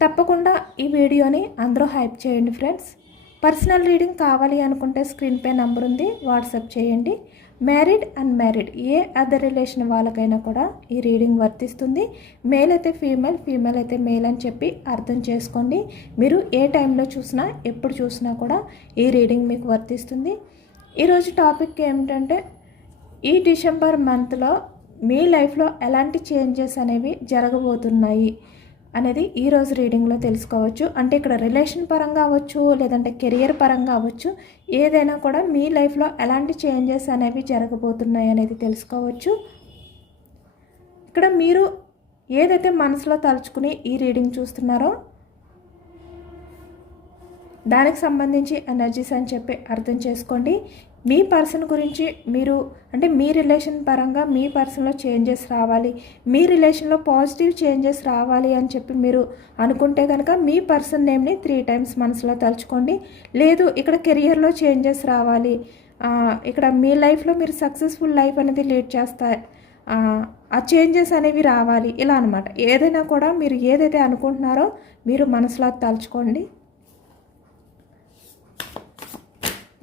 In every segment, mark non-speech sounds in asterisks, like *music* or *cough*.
తప్పకుండా ఈ వీడియోని అందరూ హైప్ చేయండి ఫ్రెండ్స్. పర్సనల్ రీడింగ్ కావాలి అనుకుంటే స్క్రీన్ పే నంబర్ ఉంది వాట్సాప్ చేయండి. మ్యారీడ్ అన్మ్యారీడ్ ఏ అదర్ రిలేషన్ వాళ్ళకైనా కూడా ఈ రీడింగ్ వర్తిస్తుంది. మేల్ అయితే ఫీమేల్ ఫీమేల్ అయితే మేల్ అని చెప్పి అర్థం చేసుకోండి. మీరు ఏ టైంలో చూసినా ఎప్పుడు చూసినా కూడా ఈ రీడింగ్ మీకు వర్తిస్తుంది. ఈరోజు టాపిక్ ఏమిటంటే ఈ డిసెంబర్ మంత్లో మీ లైఫ్లో ఎలాంటి చేంజెస్ అనేవి జరగబోతున్నాయి? అనేది ఈరోజు రీడింగ్లో తెలుసుకోవచ్చు. అంటే ఇక్కడ రిలేషన్ పరంగా అవ్వచ్చు లేదంటే కెరియర్ పరంగా అవ్వచ్చు ఏదైనా కూడా మీ లైఫ్లో ఎలాంటి చేంజెస్ అనేవి జరగబోతున్నాయి అనేది తెలుసుకోవచ్చు. ఇక్కడ మీరు ఏదైతే మనసులో తలుచుకుని ఈ రీడింగ్ చూస్తున్నారో దానికి సంబంధించి ఎనర్జీస్ అని చెప్పి అర్థం చేసుకోండి. మీ పర్సన్ గురించి మీరు అంటే మీ రిలేషన్ పరంగా మీ పర్సన్లో చేంజెస్ రావాలి మీ రిలేషన్లో పాజిటివ్ చేంజెస్ రావాలి అని చెప్పి మీరు అనుకుంటే కనుక మీ పర్సన్ నేమ్ని త్రీ టైమ్స్ మనసులో తలుచుకోండి. లేదు ఇక్కడ కెరియర్లో చేంజెస్ రావాలి ఇక్కడ మీ లైఫ్లో మీరు సక్సెస్ఫుల్ లైఫ్ అనేది లీడ్ చేస్తా ఆ చేంజెస్ అనేవి రావాలి ఇలా అనమాట ఏదైనా కూడా మీరు ఏదైతే అనుకుంటున్నారో మీరు మనసులో తలుచుకోండి.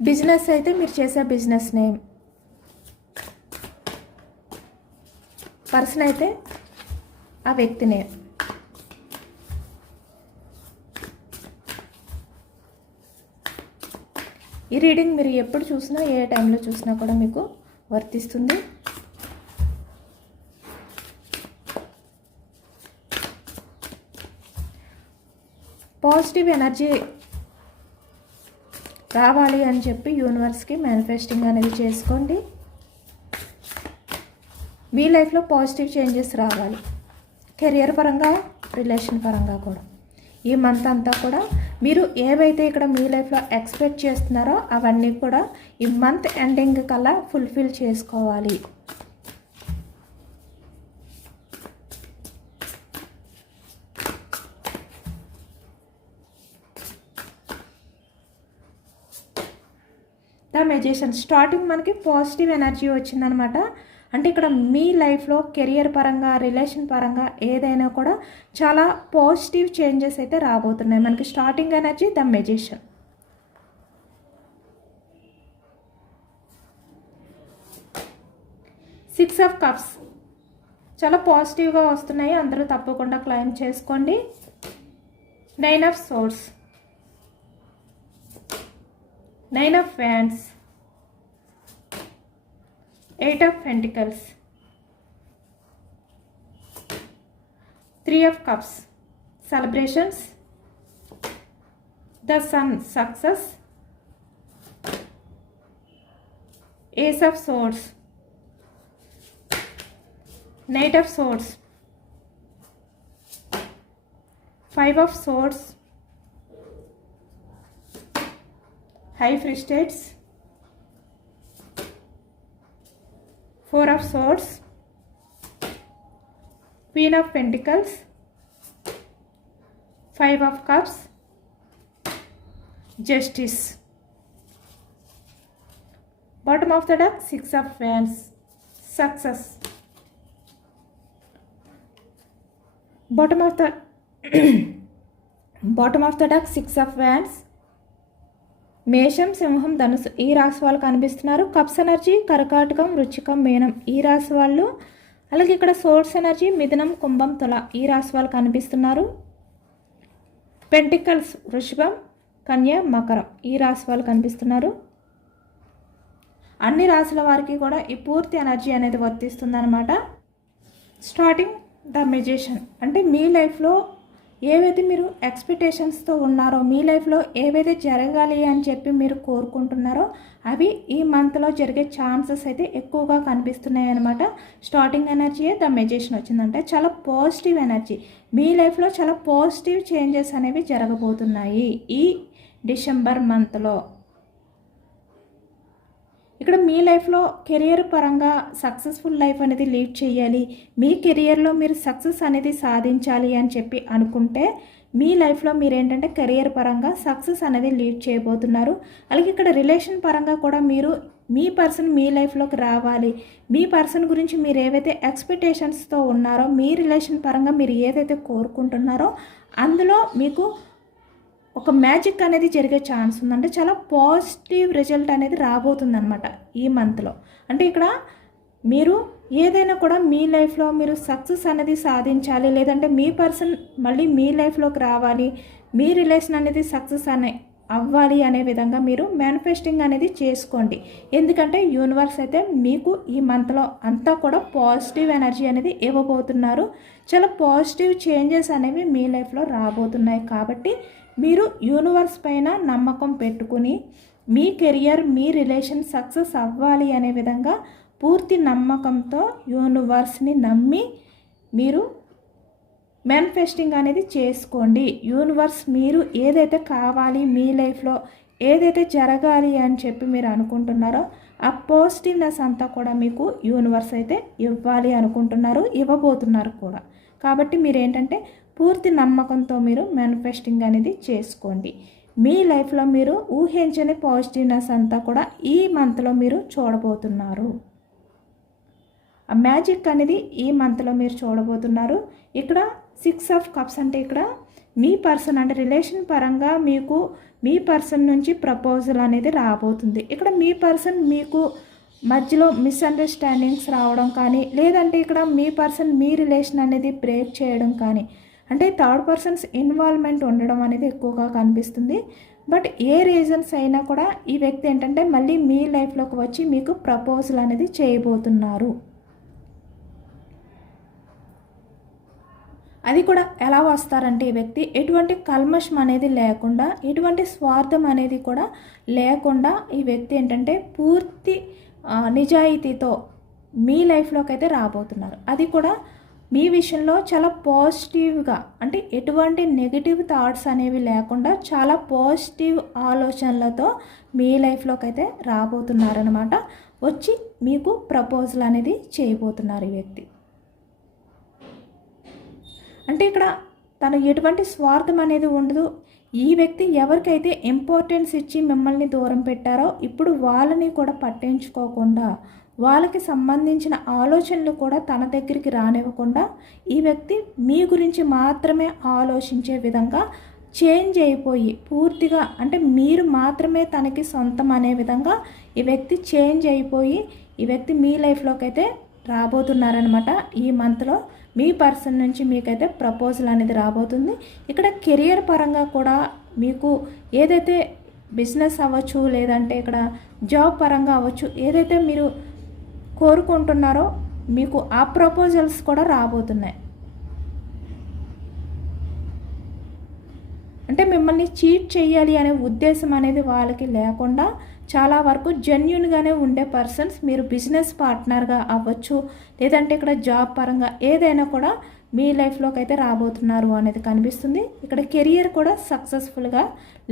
బిజినెస్ అయితే మీరు చేసే బిజినెస్ నేమ్. పర్సన్ అయితే ఆ వ్యక్తి నేమ్. ఈ రీడింగ్ మీరు ఎప్పుడు చూసినా ఏ టైంలో చూసినా కూడా మీకు వర్తిస్తుంది. పాజిటివ్ ఎనర్జీ రావాలి అని చెప్పి యూనివర్స్కి మేనిఫెస్టింగ్ అనేది చేసుకోండి. మీ లైఫ్లో పాజిటివ్ చేంజెస్ రావాలి. కెరియర్ పరంగా రిలేషన్ పరంగా కూడా. ఈ మంత్ అంతా కూడా మీరు ఏవైతే ఇక్కడ మీ లైఫ్లో ఎక్స్పెక్ట్ చేస్తున్నారో అవన్నీ కూడా ఈ మంత్ ఎండింగ్ కల్లా ఫుల్ఫిల్ చేసుకోవాలి. ద స్టార్టింగ్ మనకి పాజిటివ్ ఎనర్జీ వచ్చిందనమాట. అంటే ఇక్కడ మీ లైఫ్లో కెరియర్ పరంగా రిలేషన్ పరంగా ఏదైనా కూడా చాలా పాజిటివ్ చేంజెస్ అయితే రాబోతున్నాయి. మనకి starting energy the magician six of cups చాలా పాజిటివ్గా వస్తున్నాయి. అందరూ తప్పకుండా క్లైమ్ చేసుకోండి. Nine of swords nine of fans eight of pentacles. Three of cups. Celebrations. The sun success. Ace of swords. Knight of swords. Five of swords. High free states. Four of swords. Queen of pentacles. Five of cups. Justice. Bottom of the deck six of wands. Success. Bottom of the *clears throat* bottom of the deck six of wands మేషం సింహం ధనుసు ఈ రాశి వాళ్ళు కనిపిస్తున్నారు. Cups energy కరకాటకం రుచికం మీనం ఈ రాశి వాళ్ళు. అలాగే ఇక్కడ సోర్స్ ఎనర్జీ మిథునం కుంభం తుల ఈ రాశి వాళ్ళు కనిపిస్తున్నారు. పెంటికల్స్ వృషభం కన్య మకరం ఈ రాశి వాళ్ళు కనిపిస్తున్నారు. అన్ని రాశుల వారికి కూడా ఈ పూర్తి ఎనర్జీ అనేది వర్తిస్తుందన్నమాట. స్టార్టింగ్ ద మెజిషియన్ అంటే మీ లైఫ్లో ఏవైతే మీరు ఎక్స్పెక్టేషన్స్తో ఉన్నారో మీ లైఫ్లో ఏవైతే జరగాలి అని చెప్పి మీరు కోరుకుంటున్నారో అవి ఈ మంత్లో జరిగే ఛాన్సెస్ అయితే ఎక్కువగా కనిపిస్తున్నాయి అనమాట స్టార్టింగ్ ఎనర్జీయే ద మెజేషన్ వచ్చిందంటే. చాలా పాజిటివ్ ఎనర్జీ. మీ లైఫ్లో చాలా పాజిటివ్ చేంజెస్ అనేవి జరగబోతున్నాయి ఈ డిసెంబర్ మంత్లో. ఇక్కడ మీ లైఫ్లో కెరియర్ పరంగా సక్సెస్ఫుల్ లైఫ్ అనేది లీడ్ చేయాలి. మీ కెరియర్లో మీరు సక్సెస్ అనేది సాధించాలి అని చెప్పి అనుకుంటే మీ లైఫ్లో మీరు ఏంటంటే కెరియర్ పరంగా సక్సెస్ అనేది లీడ్ చేయబోతున్నారు. అలాగే ఇక్కడ రిలేషన్ పరంగా కూడా మీరు మీ పర్సన్ మీ లైఫ్లోకి రావాలి. మీ పర్సన్ గురించి మీరు ఏవైతే ఎక్స్పెక్టేషన్స్తో ఉన్నారో మీ రిలేషన్ పరంగా మీరు ఏదైతే కోరుకుంటున్నారో అందులో మీకు ఒక మ్యాజిక్ అనేది జరిగే ఛాన్స్ ఉందంటే చాలా పాజిటివ్ రిజల్ట్ అనేది రాబోతుందనమాట ఈ మంత్లో. అంటే ఇక్కడ మీరు ఏదైనా కూడా మీ లైఫ్లో మీరు సక్సెస్ అనేది సాధించాలి లేదంటే మీ పర్సన్ మళ్ళీ మీ లైఫ్లోకి రావాలి మీ రిలేషన్ అనేది సక్సెస్ అనే అవ్వాలి అనే విధంగా మీరు మేనిఫెస్టింగ్ అనేది చేసుకోండి. ఎందుకంటే యూనివర్స్ అయితే మీకు ఈ మంత్లో అంతా కూడా పాజిటివ్ ఎనర్జీ అనేది ఇవ్వబోతున్నారు. చాలా పాజిటివ్ చేంజెస్ అనేవి మీ లైఫ్లో రాబోతున్నాయి కాబట్టి మీరు యూనివర్స్ పైన నమ్మకం పెట్టుకుని మీ కెరియర్ మీ రిలేషన్ సక్సెస్ అవ్వాలి అనే విధంగా పూర్తి నమ్మకంతో యూనివర్స్ని నమ్మి మీరు మేనిఫెస్టింగ్ అనేది చేసుకోండి. యూనివర్స్ మీరు ఏదైతే కావాలి మీ లైఫ్లో ఏదైతే జరగాలి అని చెప్పి మీరు అనుకుంటున్నారో ఆ పాజిటివ్నెస్ అంతా కూడా మీకు యూనివర్స్ అయితే ఇవ్వాలి అనుకుంటున్నారు ఇవ్వబోతున్నారు కూడా. కాబట్టి మీరు ఏంటంటే పూర్తి నమ్మకంతో మీరు మేనిఫెస్టింగ్ అనేది చేసుకోండి. మీ లైఫ్లో మీరు ఊహించని పాజిటివ్నెస్ అంతా కూడా ఈ మంత్లో మీరు చూడబోతున్నారు. ఆ మ్యాజిక్ అనేది ఈ మంత్లో మీరు చూడబోతున్నారు. ఇక్కడ సిక్స్ ఆఫ్ కప్స్ అంటే ఇక్కడ మీ పర్సన్ అంటే రిలేషన్ పరంగా మీకు మీ పర్సన్ నుంచి ప్రపోజల్ అనేది రాబోతుంది. ఇక్కడ మీ పర్సన్ మీకు మధ్యలో మిస్అండర్స్టాండింగ్స్ రావడం కానీ లేదంటే ఇక్కడ మీ పర్సన్ మీ రిలేషన్ అనేది బ్రేక్ చేయడం కానీ అంటే థర్డ్ పర్సన్స్ ఇన్వాల్వ్మెంట్ ఉండడం అనేది ఎక్కువగా కనిపిస్తుంది. బట్ ఏ రీజన్స్ అయినా కూడా ఈ వ్యక్తి ఏంటంటే మళ్ళీ మీ లైఫ్లోకి వచ్చి మీకు ప్రపోజల్ అనేది చేయబోతున్నారు. అది కూడా ఎలా వస్తారంటే ఈ వ్యక్తి ఎటువంటి కల్మషం అనేది లేకుండా ఎటువంటి స్వార్థం అనేది కూడా లేకుండా ఈ వ్యక్తి ఏంటంటే పూర్తి నిజాయితీతో మీ లైఫ్లోకి అయితే రాబోతున్నారు. అది కూడా మీ విషయంలో చాలా పాజిటివ్గా అంటే ఎటువంటి నెగిటివ్ థాట్స్ అనేవి లేకుండా చాలా పాజిటివ్ ఆలోచనలతో మీ లైఫ్లోకి అయితే రాబోతున్నారనమాట వచ్చి మీకు ప్రపోజల్ అనేది చేయబోతున్నారు ఈ వ్యక్తి. అంటే ఇక్కడ తను ఎటువంటి స్వార్థం అనేది ఉండదు. ఈ వ్యక్తి ఎవరికైతే ఇంపార్టెన్స్ ఇచ్చి మిమ్మల్ని దూరం పెట్టారో ఇప్పుడు వాళ్ళని కూడా పట్టించుకోకుండా వాళ్ళకి సంబంధించిన ఆలోచనలు కూడా తన దగ్గరికి రానివ్వకుండా ఈ వ్యక్తి మీ గురించి మాత్రమే ఆలోచించే విధంగా చేంజ్ అయిపోయి పూర్తిగా అంటే మీరు మాత్రమే తనకి సొంతం అనే విధంగా ఈ వ్యక్తి చేంజ్ అయిపోయి ఈ వ్యక్తి మీ లైఫ్లోకి అయితే రాబోతున్నారనమాట ఈ మంత్లో మీ పర్సన్ నుంచి మీకైతే ప్రపోజల్ అనేది రాబోతుంది. ఇక్కడ కెరియర్ పరంగా కూడా మీకు ఏదైతే బిజినెస్ అవ్వచ్చు లేదంటే ఇక్కడ జాబ్ పరంగా అవ్వచ్చు ఏదైతే మీరు కోరుకుంటున్నారో మీకు ఆ ప్రపోజల్స్ కూడా రాబోతున్నాయి. అంటే మిమ్మల్ని చీట్ చేయాలి అనే ఉద్దేశం అనేది వాళ్ళకి లేకుండా చాలా వరకు జెన్యున్గానే ఉండే పర్సన్స్ మీరు బిజినెస్ పార్ట్నర్గా అవ్వచ్చు లేదంటే ఇక్కడ జాబ్ పరంగా ఏదైనా కూడా మీ లైఫ్లోకి అయితే రాబోతున్నారు అనేది కనిపిస్తుంది. ఇక్కడ కెరియర్ కూడా సక్సెస్ఫుల్గా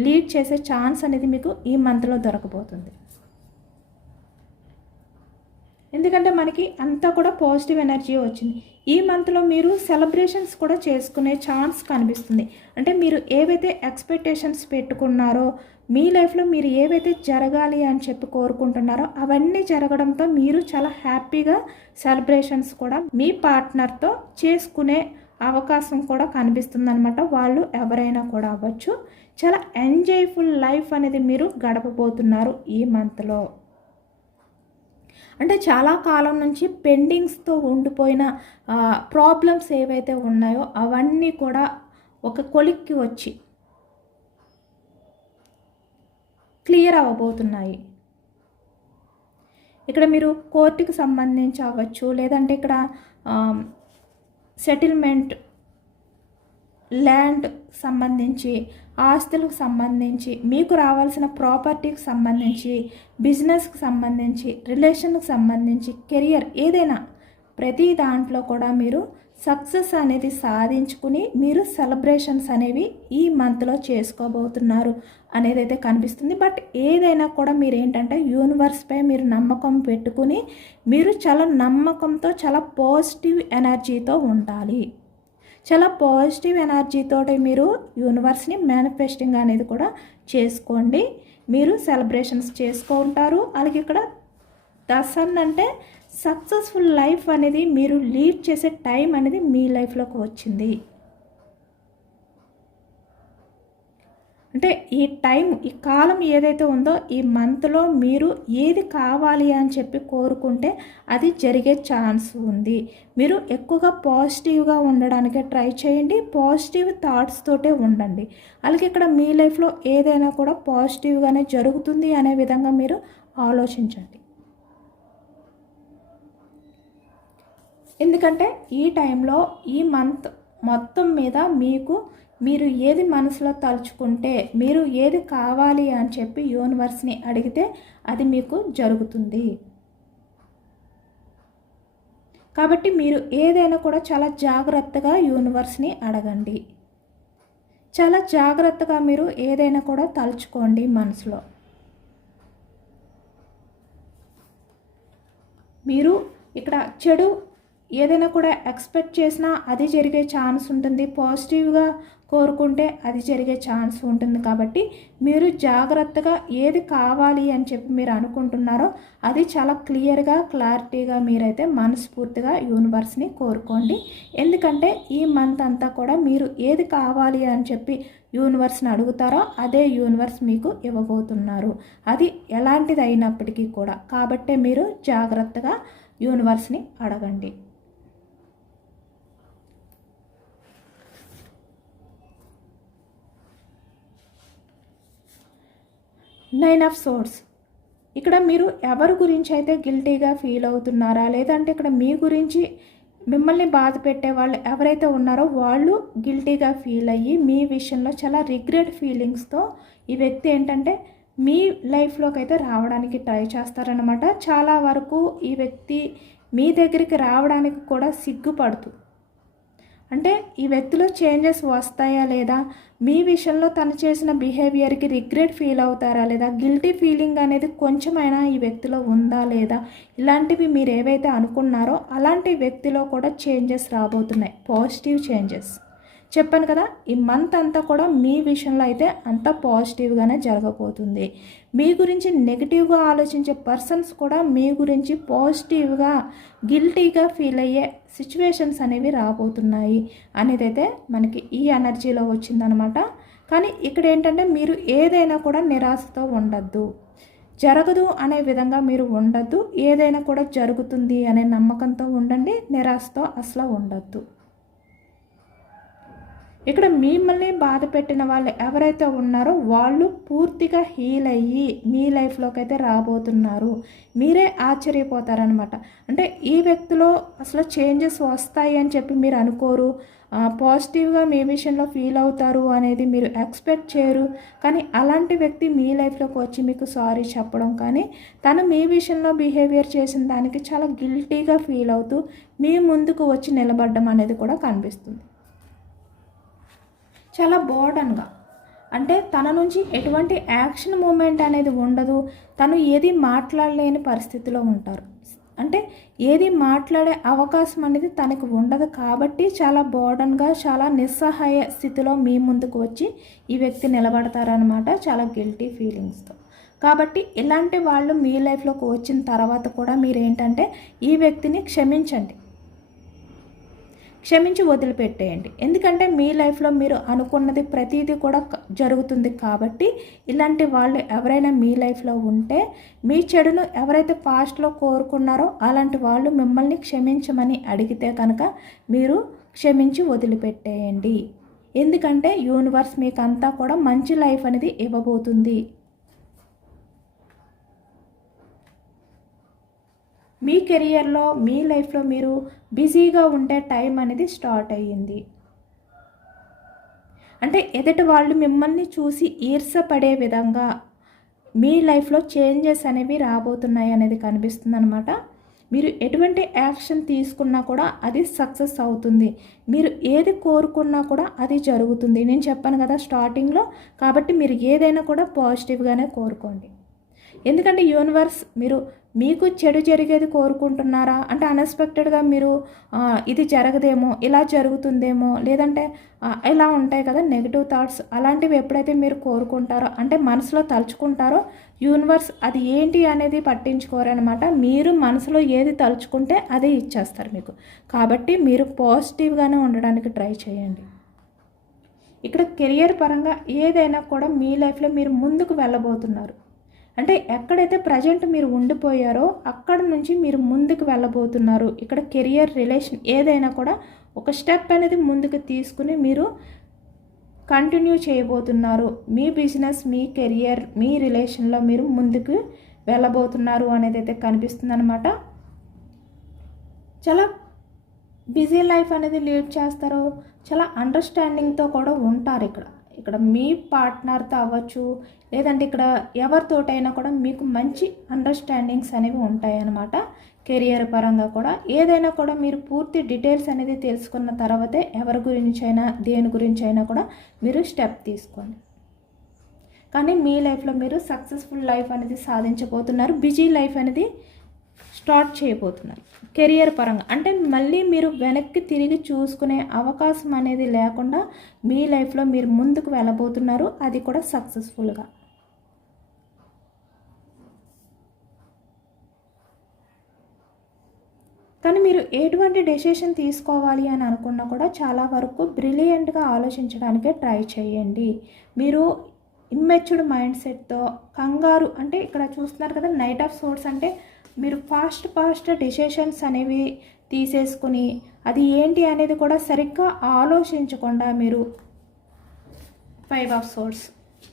లీడ్ చేసే ఛాన్స్ అనేది మీకు ఈ మంత్లో దొరకబోతుంది. ఎందుకంటే మనకి అంతా కూడా పాజిటివ్ ఎనర్జీ వచ్చింది. ఈ మంత్లో మీరు సెలబ్రేషన్స్ కూడా చేసుకునే ఛాన్స్ కనిపిస్తుంది. అంటే మీరు ఏవైతే ఎక్స్పెక్టేషన్స్ పెట్టుకున్నారో మీ లైఫ్లో మీరు ఏవైతే జరగాలి అని చెప్పి కోరుకుంటున్నారో అవన్నీ జరగడంతో మీరు చాలా హ్యాపీగా సెలబ్రేషన్స్ కూడా మీ పార్ట్నర్తో చేసుకునే అవకాశం కూడా కనిపిస్తుంది అనమాట వాళ్ళు ఎవరైనా కూడా అవ్వచ్చు. చాలా ఎంజాయ్ఫుల్ లైఫ్ అనేది మీరు గడపబోతున్నారు ఈ మంత్లో. అంటే చాలా కాలం నుంచి పెండింగ్స్తో ఉండిపోయిన ప్రాబ్లమ్స్ ఏవైతే ఉన్నాయో అవన్నీ కూడా ఒక కొలిక్కి వచ్చి క్లియర్ అవ్వబోతున్నాయి ఇక్కడ మీరు కోర్టుకి సంబంధించి అవ్వచ్చు లేదంటే ఇక్కడ సెటిల్మెంట్ ల్యాండ్ సంబంధించి ఆస్తులకు సంబంధించి మీకు రావాల్సిన ప్రాపర్టీకి సంబంధించి బిజినెస్కి సంబంధించి రిలేషన్కి సంబంధించి కెరియర్ ఏదైనా ప్రతి దాంట్లో కూడా మీరు సక్సెస్ అనేది సాధించుకుని మీరు సెలబ్రేషన్స్ అనేవి ఈ మంత్లో చేసుకోబోతున్నారు అనేది అయితే కనిపిస్తుంది. బట్ ఏదైనా కూడా మీరు ఏంటంటే యూనివర్స్పై మీరు నమ్మకం పెట్టుకుని మీరు చాలా నమ్మకంతో చాలా పాజిటివ్ ఎనర్జీతో ఉండాలి. చాలా పాజిటివ్ ఎనర్జీతో మీరు యూనివర్స్ని మేనిఫెస్టింగ్ అనేది కూడా చేసుకోండి. మీరు సెలబ్రేషన్స్ చేసుకుంటారు అలాగే ఇక్కడ దసన్ అంటే సక్సెస్ఫుల్ లైఫ్ అనేది మీరు లీడ్ చేసే టైం అనేది మీ లైఫ్లోకి వచ్చింది. అంటే ఈ టైం ఈ కాలం ఏదైతే ఉందో ఈ మంత్లో మీరు ఏది కావాలి అని చెప్పి కోరుకుంటే అది జరిగే ఛాన్స్ ఉంది. మీరు ఎక్కువగా పాజిటివ్గా ఉండడానికి ట్రై చేయండి. పాజిటివ్ థాట్స్ తోటే ఉండండి. అలాగే ఇక్కడ మీ లైఫ్లో ఏదైనా కూడా పాజిటివ్గానే జరుగుతుంది అనే విధంగా మీరు ఆలోచించండి. ఎందుకంటే ఈ టైంలో ఈ మంత్ మొత్తం మీద మీకు మీరు ఏది మనసులో తలుచుకుంటే మీరు ఏది కావాలి అని చెప్పి యూనివర్స్ని అడిగితే అది మీకు జరుగుతుంది. కాబట్టి మీరు ఏదైనా కూడా చాలా జాగ్రత్తగా యూనివర్స్ని అడగండి. చాలా జాగ్రత్తగా మీరు ఏదైనా కూడా తలుచుకోండి మనసులో. మీరు ఇక్కడ చెడు ఏదైనా కూడా ఎక్స్పెక్ట్ చేసినా అది జరిగే ఛాన్స్ ఉంటుంది. పాజిటివ్గా కోరుకుంటే అది జరిగే ఛాన్స్ ఉంటుంది కాబట్టి మీరు జాగ్రత్తగా ఏది కావాలి అని చెప్పి మీరు అనుకుంటున్నారో అది చాలా క్లియర్గా క్లారిటీగా మీరైతే మనస్ఫూర్తిగా యూనివర్స్ని కోరుకోండి. ఎందుకంటే ఈ మంత్ అంతా కూడా మీరు ఏది కావాలి అని చెప్పి యూనివర్స్ని అడుగుతారో అదే యూనివర్స్ మీకు ఇవ్వబోతున్నారు. అది ఎలాంటిది అయినప్పటికీ కూడా కాబట్టే మీరు జాగ్రత్తగా యూనివర్స్ని అడగండి. నైన్ ఆఫ్ సోర్స్ ఇక్కడ మీరు ఎవరి గురించి అయితే గిల్టీగా ఫీల్ అవుతున్నారా? లేదంటే ఇక్కడ మీ గురించి మిమ్మల్ని బాధ పెట్టే వాళ్ళు ఎవరైతే ఉన్నారో వాళ్ళు గిల్టీగా ఫీల్ అయ్యి మీ విషయంలో చాలా రిగ్రెట్ ఫీలింగ్స్తో ఈ వ్యక్తి ఏంటంటే మీ లైఫ్లోకి అయితే రావడానికి ట్రై చేస్తారనమాట చాలా వరకు ఈ వ్యక్తి మీ దగ్గరికి రావడానికి కూడా సిగ్గుపడుతూ. అంటే ఈ వ్యక్తిలో చేంజెస్ వస్తాయా లేదా? మీ విషయంలో తను చేసిన బిహేవియర్కి రిగ్రెట్ ఫీల్ అవుతారా లేదా? గిల్టీ ఫీలింగ్ అనేది కొంచెమైనా ఈ వ్యక్తిలో ఉందా లేదా? ఇలాంటివి మీరు ఏవైతే అనుకున్నారో అలాంటి వ్యక్తిలో కూడా చేంజెస్ రాబోతున్నాయి. Positive changes. చెప్పాను కదా ఈ మంత్ అంతా కూడా మీ విషయంలో అయితే అంత పాజిటివ్గానే జరగబోతుంది. మీ గురించి నెగిటివ్గా ఆలోచించే పర్సన్స్ కూడా మీ గురించి పాజిటివ్గా గిల్టీగా ఫీల్ అయ్యే సిచ్యువేషన్స్ అనేవి రాబోతున్నాయి అనేది అయితే మనకి ఈ ఎనర్జీలో వచ్చిందనమాట. కానీ ఇక్కడ ఏంటంటే మీరు ఏదైనా కూడా నిరాశతో ఉండద్దు. జరగదు అనే విధంగా మీరు ఉండద్దు. ఏదైనా కూడా జరుగుతుంది అనే నమ్మకంతో ఉండండి నిరాశతో అసలు ఉండద్దు. ఇక్కడ మిమ్మల్ని బాధ పెట్టిన వాళ్ళు ఎవరైతే ఉన్నారో వాళ్ళు పూర్తిగా హీల్ అయ్యి మీ లైఫ్లోకి అయితే రాబోతున్నారు. మీరే ఆశ్చర్యపోతారనమాట అంటే ఈ వ్యక్తిలో అసలు చేంజెస్ వస్తాయి అని చెప్పి మీరు అనుకోరు. పాజిటివ్గా మీ విషయంలో ఫీల్ అవుతారు అనేది మీరు ఎక్స్పెక్ట్ చేయరు. కానీ అలాంటి వ్యక్తి మీ లైఫ్లోకి వచ్చి మీకు సారీ చెప్పడం కానీ తను మీ విషయంలో బిహేవియర్ చేసిన దానికి చాలా గిల్టీగా ఫీల్ అవుతూ మీ ముందుకు వచ్చి నిలబడడం అనేది కూడా కనిపిస్తుంది. చాలా బోర్డన్గా. అంటే తన నుంచి ఎటువంటి యాక్షన్ మూమెంట్ అనేది ఉండదు. తను ఏది మాట్లాడలేని పరిస్థితిలో ఉంటారు. అంటే ఏది మాట్లాడే అవకాశం అనేది తనకు ఉండదు కాబట్టి చాలా బోర్డన్గా చాలా నిస్సహాయ స్థితిలో మీ ముందుకు వచ్చి ఈ వ్యక్తి నిలబడతారనమాట చాలా గిల్టీ ఫీలింగ్స్తో. కాబట్టి ఇలాంటి వాళ్ళు మీ లైఫ్లోకి వచ్చిన తర్వాత కూడా మీరు ఏంటంటే ఈ వ్యక్తిని క్షమించండి. క్షమించి వదిలిపెట్టేయండి. ఎందుకంటే మీ లైఫ్లో మీరు అనుకున్నది ప్రతిదీ కూడా జరుగుతుంది కాబట్టి ఇలాంటి వాళ్ళు ఎవరైనా మీ లైఫ్లో ఉంటే మీ చెడును ఎవరైతే పాస్ట్లో కోరుకున్నారో అలాంటి వాళ్ళు మిమ్మల్ని క్షమించమని అడిగితే కనుక మీరు క్షమించి వదిలిపెట్టేయండి. ఎందుకంటే యూనివర్స్ మీకంతా కూడా మంచి లైఫ్ అనేది ఇవ్వబోతుంది. మీ కెరియర్లో మీ లైఫ్లో మీరు బిజీగా ఉండే టైం అనేది స్టార్ట్ అయ్యింది. అంటే ఎదుటి వాళ్ళు మిమ్మల్ని చూసి ఈర్సపడే విధంగా మీ లైఫ్లో చేంజెస్ అనేవి రాబోతున్నాయి అనేది కనిపిస్తుంది అనమాట మీరు ఎటువంటి యాక్షన్ తీసుకున్నా కూడా అది సక్సెస్ అవుతుంది. మీరు ఏది కోరుకున్నా కూడా అది జరుగుతుంది. నేను చెప్పాను కదా స్టార్టింగ్లో కాబట్టి మీరు ఏదైనా కూడా పాజిటివ్గానే కోరుకోండి. ఎందుకంటే యూనివర్స్ మీరు మీకు చెడు జరిగేది కోరుకుంటున్నారా? అంటే అన్ఎక్స్పెక్టెడ్గా మీరు ఇది జరగదేమో ఇలా జరుగుతుందేమో లేదంటే ఇలా ఉంటాయి కదా నెగిటివ్ థాట్స్ అలాంటివి ఎప్పుడైతే మీరు కోరుకుంటారో అంటే మనసులో తలుచుకుంటారో యూనివర్స్ అది ఏంటి అనేది పట్టించుకోరనమాట మీరు మనసులో ఏది తలుచుకుంటే అదే ఇచ్చేస్తారు మీకు. కాబట్టి మీరు పాజిటివ్గానే ఉండడానికి ట్రై చేయండి. ఇక్కడ కెరియర్ పరంగా ఏదైనా కూడా మీ లైఫ్లో మీరు ముందుకు వెళ్ళబోతున్నారు. అంటే ఎక్కడైతే ప్రజెంట్ మీరు ఉండిపోయారో అక్కడ నుంచి మీరు ముందుకు వెళ్ళబోతున్నారు. ఇక్కడ కెరియర్ రిలేషన్ ఏదైనా కూడా ఒక స్టెప్ అనేది ముందుకు తీసుకుని మీరు కంటిన్యూ చేయబోతున్నారు. మీ బిజినెస్ మీ కెరియర్ మీ రిలేషన్లో మీరు ముందుకు వెళ్ళబోతున్నారు అనేది అయితే కనిపిస్తుంది అనమాట చాలా బిజీ లైఫ్ అనేది లీడ్ చేస్తారు చాలా అండర్స్టాండింగ్తో కూడా ఉంటారు ఇక్కడ. ఇక్కడ మీ పార్ట్నర్తో అవ్వచ్చు లేదంటే ఇక్కడ ఎవరితోటైనా కూడా మీకు మంచి అండర్స్టాండింగ్స్ అనేవి ఉంటాయి అన్నమాట కెరియర్ పరంగా కూడా. ఏదైనా కూడా మీరు పూర్తి డీటెయిల్స్ అనేది తెలుసుకున్న తర్వాతే ఎవరి గురించి అయినా దేని గురించి అయినా కూడా మీరు స్టెప్ తీసుకోండి. కానీ మీ లైఫ్లో మీరు సక్సెస్ఫుల్ లైఫ్ అనేది సాధించబోతున్నారు. బిజీ లైఫ్ అనేది స్టార్ట్ చేయబోతున్నారు. కెరియర్ పరంగా. అంటే మళ్ళీ మీరు వెనక్కి తిరిగి చూసుకునే అవకాశం అనేది లేకుండా మీ లైఫ్లో మీరు ముందుకు వెళ్ళబోతున్నారు. అది కూడా సక్సెస్ఫుల్గా. కానీ మీరు ఎటువంటి డెసిషన్ తీసుకోవాలి అని అనుకున్నా కూడా చాలా వరకు బ్రిలియంట్గా ఆలోచించడానికే ట్రై చేయండి. మీరు ఇమ్మెచ్యూర్డ్ మైండ్ సెట్తో కంగారు అంటే ఇక్కడ చూస్తున్నారు కదా నైట్ ఆఫ్ సోర్స్ అంటే మీరు ఫాస్ట్ ఫాస్ట్ డెసిషన్స్ అనేవి తీసేసుకుని అది ఏంటి అనేది కూడా సరిగ్గా ఆలోచించకుండా మీరు ఫైవ్ ఆఫ్ సోర్స్.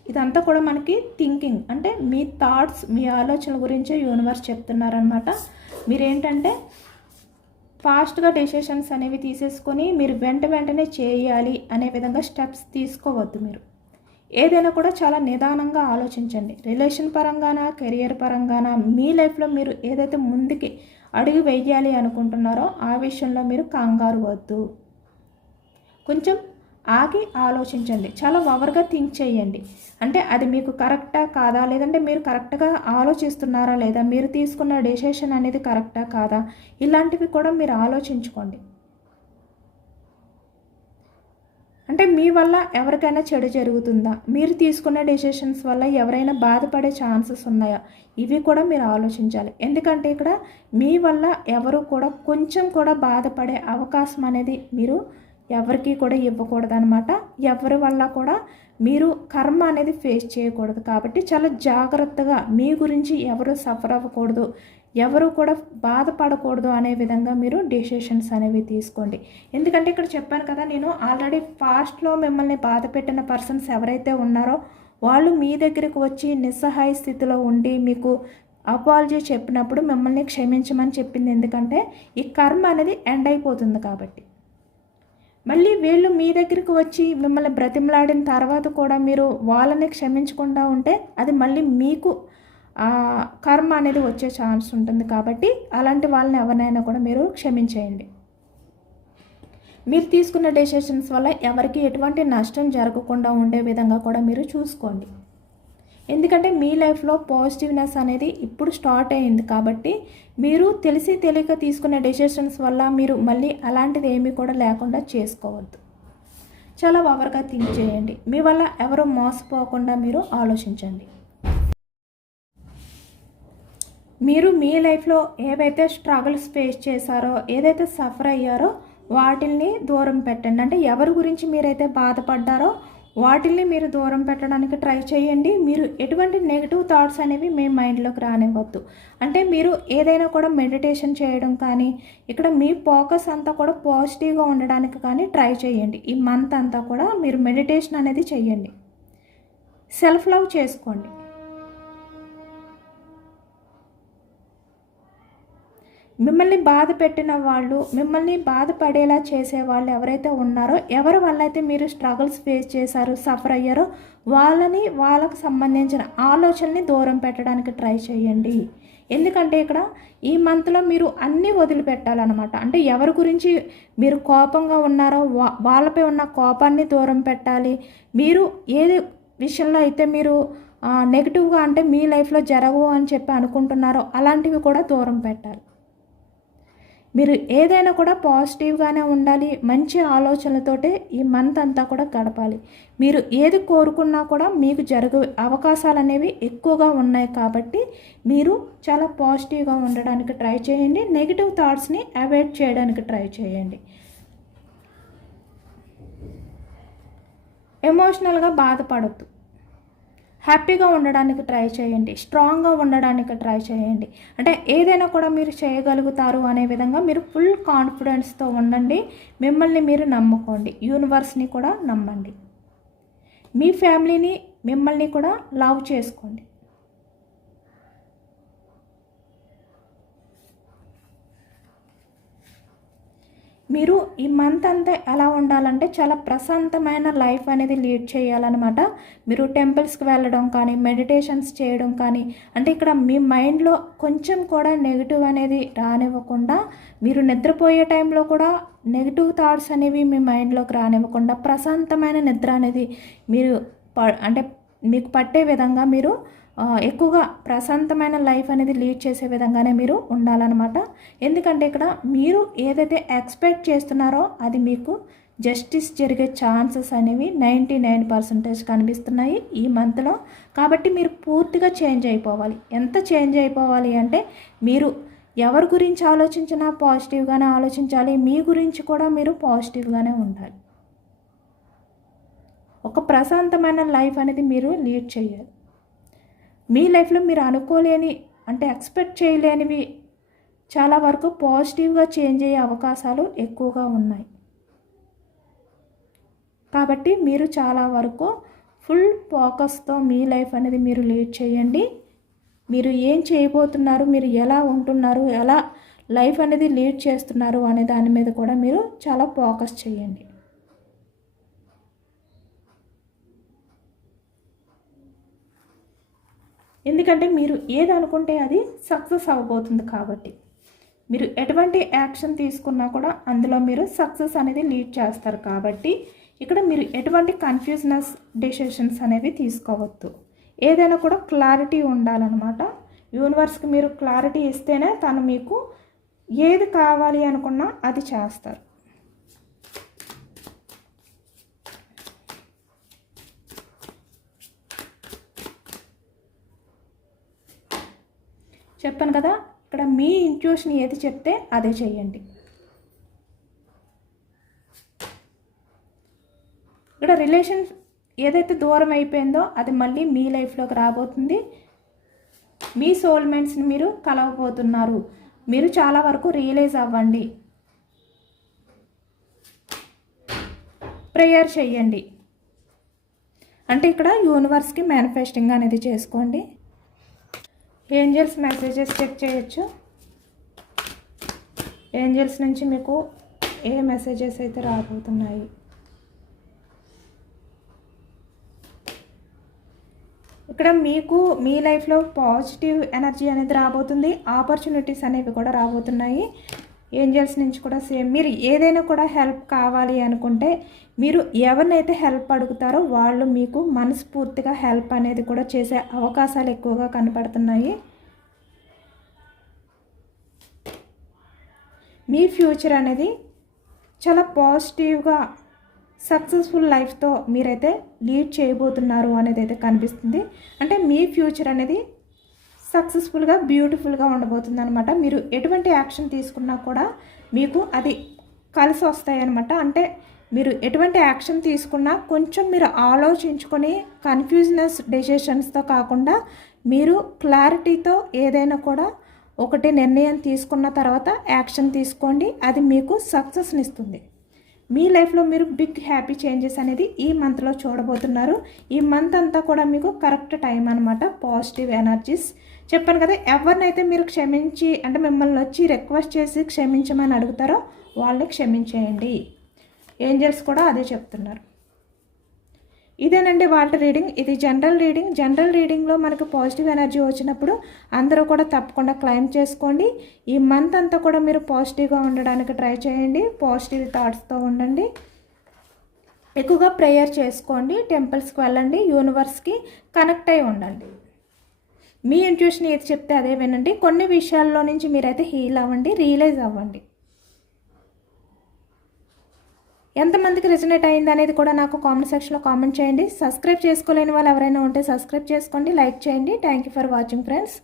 ఇదంతా కూడా మనకి థింకింగ్ అంటే మీ థాట్స్ మీ ఆలోచనల గురించే యూనివర్స్ చెప్తున్నారనమాట మీరేంటంటే ఫాస్ట్గా డెసిషన్స్ అనేవి తీసేసుకొని మీరు వెంట వెంటనే చేయాలి అనే విధంగా స్టెప్స్ తీసుకోవద్దు మీరు. ఏదైనా కూడా చాలా నిదానంగా ఆలోచించండి. రిలేషన్ పరంగానా కెరియర్ పరంగానా మీ లైఫ్లో మీరు ఏదైతే ముందుకి అడుగు వేయాలి అనుకుంటున్నారో ఆ విషయంలో మీరు కంగారు వద్దు. కొంచెం ఆగి ఆలోచించండి. చాలా ఓవర్గా థింక్ చేయండి. అంటే అది మీకు కరెక్టా కాదా? లేదంటే మీరు కరెక్ట్గా ఆలోచిస్తున్నారా లేదా? మీరు తీసుకున్న డెసిషన్ అనేది కరెక్టా కాదా? ఇలాంటివి కూడా మీరు ఆలోచించుకోండి. అంటే మీ వల్ల ఎవరికైనా చెడు జరుగుతుందా? మీరు తీసుకున్న డెసిషన్స్ వల్ల ఎవరైనా బాధపడే ఛాన్సెస్ ఉన్నాయా? ఇవి కూడా మీరు ఆలోచించాలి. ఎందుకంటే ఇక్కడ మీ వల్ల ఎవరు కూడా కొంచెం కూడా బాధపడే అవకాశం అనేది మీరు ఎవరికి కూడా ఇవ్వకూడదు అనమాట ఎవరి వల్ల కూడా మీరు కర్మ అనేది ఫేస్ చేయకూడదు. కాబట్టి చాలా జాగ్రత్తగా మీ గురించి ఎవరు సఫర్ అవ్వకూడదు. ఎవరు కూడా బాధపడకూడదు అనే విధంగా మీరు డిసిషన్స్ అనేవి తీసుకోండి. ఎందుకంటే ఇక్కడ చెప్పాను కదా నేను ఆల్రెడీ ఫాస్ట్లో మిమ్మల్ని బాధ పెట్టిన పర్సన్స్ ఎవరైతే ఉన్నారో వాళ్ళు మీ దగ్గరికి వచ్చి నిస్సహాయ స్థితిలో ఉండి మీకు అపాలజీ చెప్పినప్పుడు మిమ్మల్ని క్షమించమని చెప్పింది. ఎందుకంటే ఈ కర్మ అనేది ఎండ్ అయిపోతుంది కాబట్టి. మళ్ళీ వీళ్ళు మీ దగ్గరికి వచ్చి మిమ్మల్ని బ్రతిమలాడిన తర్వాత కూడా మీరు వాళ్ళని క్షమించకుండా ఉంటే అది మళ్ళీ మీకు కర్మ అనేది వచ్చే ఛాన్స్ ఉంటుంది కాబట్టి అలాంటి వాళ్ళని ఎవరినైనా కూడా మీరు క్షమించేయండి. మీరు తీసుకున్న డెసిషన్స్ వల్ల ఎవరికి ఎటువంటి నష్టం జరగకుండా ఉండే విధంగా కూడా మీరు చూసుకోండి. ఎందుకంటే మీ లైఫ్లో పాజిటివ్నెస్ అనేది ఇప్పుడు స్టార్ట్ అయింది కాబట్టి మీరు తెలిసి తెలియక తీసుకున్న డెసిషన్స్ వల్ల మీరు మళ్ళీ అలాంటిది ఏమీ కూడా లేకుండా చేసుకోవద్దు. చాలా ఓవర్గా థింక్ చేయండి. మీ వల్ల ఎవరు మోసపోకుండా మీరు ఆలోచించండి. మీరు మీ లైఫ్లో ఏవైతే స్ట్రగుల్స్ ఫేస్ చేశారో ఏదైతే సఫర్ అయ్యారో వాటిల్ని దూరం పెట్టండి. అంటే ఎవరి గురించి మీరైతే బాధపడ్డారో వాటిల్ని మీరు దూరం పెట్టడానికి ట్రై చేయండి. మీరు ఎటువంటి నెగిటివ్ థాట్స్ అనేవి మీ మైండ్లోకి రానివ్వద్దు. అంటే మీరు ఏదైనా కూడా మెడిటేషన్ చేయడం కానీ ఇక్కడ మీ ఫోకస్ అంతా కూడా పాజిటివ్గా ఉండడానికి కానీ ట్రై చేయండి. ఈ మంత్ అంతా కూడా మీరు మెడిటేషన్ అనేది చేయండి. సెల్ఫ్ లవ్ చేసుకోండి. మిమ్మల్ని బాధ పెట్టిన వాళ్ళు మిమ్మల్ని బాధపడేలా చేసే వాళ్ళు ఎవరైతే ఉన్నారో ఎవరి వల్ల అయితే మీరు స్ట్రగుల్స్ ఫేస్ చేశారో సఫర్ అయ్యారో వాళ్ళని వాళ్ళకు సంబంధించిన ఆలోచనని దూరం పెట్టడానికి ట్రై చేయండి. ఎందుకంటే ఇక్కడ ఈ మంత్లో మీరు అన్నీ వదిలిపెట్టాలన్నమాట. అంటే ఎవరి గురించి మీరు కోపంగా ఉన్నారో వా వాళ్ళపై ఉన్న కోపాన్ని దూరం పెట్టాలి. మీరు ఏది విషయంలో అయితే మీరు నెగిటివ్గా అంటే మీ లైఫ్లో జరగవు అని చెప్పి అనుకుంటున్నారో అలాంటివి కూడా దూరం పెట్టాలి. మీరు ఏదైనా కూడా పాజిటివ్గానే ఉండాలి మంచి ఆలోచనలతోటే ఈ మంత్ అంతా కూడా గడపాలి. మీరు ఏది కోరుకున్నా కూడా మీకు జరుగు అవకాశాలు అనేవి ఎక్కువగా ఉన్నాయి కాబట్టి మీరు చాలా పాజిటివ్గా ఉండడానికి ట్రై చేయండి. నెగిటివ్ థాట్స్ని అవాయిడ్ చేయడానికి ట్రై చేయండి. ఎమోషనల్గా బాధపడద్దు. హ్యాపీగా ఉండడానికి ట్రై చేయండి స్ట్రాంగ్గా ఉండడానికి ట్రై చేయండి. అంటే ఏదైనా కూడా మీరు చేయగలుగుతారు అనే విధంగా మీరు ఫుల్ కాన్ఫిడెన్స్తో ఉండండి మిమ్మల్ని మీరు నమ్ముకోండి యూనివర్స్ని కూడా నమ్మండి. మీ ఫ్యామిలీని మిమ్మల్ని కూడా లవ్ చేసుకోండి. మీరు ఈ మంత్ అంతా ఎలా ఉండాలంటే చాలా ప్రశాంతమైన లైఫ్ అనేది లీడ్ చేయాలన్నమాట. మీరు టెంపుల్స్కి వెళ్ళడం కానీ మెడిటేషన్స్ చేయడం కానీ అంటే ఇక్కడ మీ మైండ్లో కొంచెం కూడా నెగిటివ్ అనేది రానివ్వకుండా మీరు నిద్రపోయే టైంలో కూడా నెగిటివ్ థాట్స్ అనేవి మీ మైండ్లోకి రానివ్వకుండా ప్రశాంతమైన నిద్ర అనేది మీరు అంటే మీకు పట్టే విధంగా మీరు ఎక్కువగా ప్రశాంతమైన లైఫ్ అనేది లీడ్ చేసే విధంగానే మీరు ఉండాలన్నమాట. ఎందుకంటే ఇక్కడ మీరు ఏదైతే ఎక్స్పెక్ట్ చేస్తున్నారో అది మీకు జస్టిస్ జరిగే ఛాన్సెస్ అనేవి నైంటీ నైన్ పర్సెంటేజ్ కనిపిస్తున్నాయి ఈ మంత్లో. కాబట్టి మీరు పూర్తిగా చేంజ్ అయిపోవాలి. ఎంత చేంజ్ అయిపోవాలి అంటే మీరు ఎవరి గురించి ఆలోచించినా పాజిటివ్గానే ఆలోచించాలి. మీ గురించి కూడా మీరు పాజిటివ్గానే ఉండాలి. ఒక ప్రశాంతమైన లైఫ్ అనేది మీరు లీడ్ చేయాలి. మీ లైఫ్లో మీరు అనుకోలేని అంటే ఎక్స్పెక్ట్ చేయలేనివి చాలా వరకు పాజిటివ్గా చేంజ్ అయ్యే అవకాశాలు ఎక్కువగా ఉన్నాయి. కాబట్టి మీరు చాలా వరకు ఫుల్ ఫోకస్తో మీ లైఫ్ అనేది మీరు లీడ్ చేయండి. మీరు ఏం చేయబోతున్నారు మీరు ఎలా ఉంటున్నారు ఎలా లైఫ్ అనేది లీడ్ చేస్తున్నారు అనే దాని మీద కూడా మీరు చాలా ఫోకస్ చేయండి. ఎందుకంటే మీరు ఏది అనుకుంటే అది సక్సెస్ అవ్వబోతుంది కాబట్టి. మీరు ఎటువంటి యాక్షన్ తీసుకున్నా కూడా అందులో మీరు సక్సెస్ అనేది లీడ్ చేస్తారు కాబట్టి ఇక్కడ మీరు ఎటువంటి కన్ఫ్యూజనస్ డెసిషన్స్ అనేవి తీసుకోవద్దు. ఏదైనా కూడా క్లారిటీ ఉండాలన్నమాట. యూనివర్స్కి మీరు క్లారిటీ ఇస్తేనే తను మీకు ఏది కావాలి అనుకున్నా అది చేస్తారు. చెప్పాను కదా ఇక్కడ మీ ఇంట్యూషన్ ఏది చెప్తే అదే చేయండి. ఇక్కడ రిలేషన్ ఏదైతే దూరం అయిపోయిందో అది మళ్ళీ మీ లైఫ్లోకి రాబోతుంది. మీ సోల్మెంట్స్ని మీరు కలవబోతున్నారు. మీరు చాలా వరకు రియలైజ్ అవ్వండి. ప్రేయర్ చెయ్యండి అంటే ఇక్కడ యూనివర్స్కి మేనిఫెస్టింగ్ అనేది చేసుకోండి. ఏంజల్స్ మెసేజెస్ చెక్ చేయొచ్చు. ఏంజల్స్ నుంచి మీకు ఏ మెసేజెస్ అయితే రాబోతున్నాయి. ఇక్కడ మీకు మీ లైఫ్లో పాజిటివ్ ఎనర్జీ అనేది రాబోతుంది. ఆపర్చునిటీస్ అనేవి కూడా రాబోతున్నాయి. ఏంజల్స్ నుంచి కూడా సేమ్. మీరు ఏదైనా కూడా హెల్ప్ కావాలి అనుకుంటే మీరు ఎవరినైతే హెల్ప్ అడుగుతారో వాళ్ళు మీకు మనస్ఫూర్తిగా హెల్ప్ అనేది కూడా చేసే అవకాశాలు ఎక్కువగా కనపడుతున్నాయి. మీ ఫ్యూచర్ అనేది చాలా పాజిటివ్గా సక్సెస్ఫుల్ లైఫ్తో మీరైతే లీడ్ చేయబోతున్నారు అనేది అయితే కనిపిస్తుంది. అంటే మీ ఫ్యూచర్ అనేది సక్సెస్ఫుల్గా బ్యూటిఫుల్గా ఉండబోతుంది అనమాట మీరు ఎటువంటి యాక్షన్ తీసుకున్నా కూడా మీకు అది కలిసి వస్తాయి అనమాట అంటే మీరు ఎటువంటి యాక్షన్ తీసుకున్నా కొంచెం మీరు ఆలోచించుకొని కన్ఫ్యూజనెస్ డెసిషన్స్తో కాకుండా మీరు క్లారిటీతో ఏదైనా కూడా ఒకటి నిర్ణయం తీసుకున్న తర్వాత యాక్షన్ తీసుకోండి. అది మీకు సక్సెస్ని ఇస్తుంది మీ లైఫ్లో మీరు బిగ్ హ్యాపీ చేంజెస్ అనేది ఈ మంత్లో చూడబోతున్నారు. ఈ మంత్ అంతా కూడా మీకు కరెక్ట్ టైం అనమాట పాజిటివ్ ఎనర్జీస్ చెప్పాను కదా ఎవరినైతే మీరు క్షమించి అంటే మిమ్మల్ని వచ్చి రిక్వెస్ట్ చేసి క్షమించమని అడుగుతారో వాళ్ళని క్షమించేయండి. ఏంజల్స్ కూడా అదే చెప్తున్నారు. ఇదేనండి వాళ్ళ రీడింగ్. ఇది జనరల్ రీడింగ్ జనరల్ రీడింగ్లో మనకు పాజిటివ్ ఎనర్జీ వచ్చినప్పుడు అందరూ కూడా తప్పకుండా క్లైమ్ చేసుకోండి. ఈ మంత్ అంతా కూడా మీరు పాజిటివ్గా ఉండడానికి ట్రై చేయండి. పాజిటివ్ థాట్స్తో ఉండండి. ఎక్కువగా ప్రేయర్ చేసుకోండి. టెంపుల్స్కి వెళ్ళండి. యూనివర్స్కి కనెక్ట్ అయి ఉండండి. మీ ఇంట్యూషన్ ఏది చెప్తే అదే వినండి. కొన్ని విషయాల్లో నుంచి మీరైతే హీల్ అవ్వండి రియలైజ్ అవ్వండి. ఎంతమందికి రిజనేట్ అయింది అనేది కూడా నాకు కామెంట్ సెక్షన్లో కామెంట్ చేయండి. సబ్స్క్రైబ్ చేసుకోలేని వాళ్ళు ఎవరైనా ఉంటే సబ్స్క్రైబ్ చేసుకోండి లైక్ చేయండి. Thank you for watching friends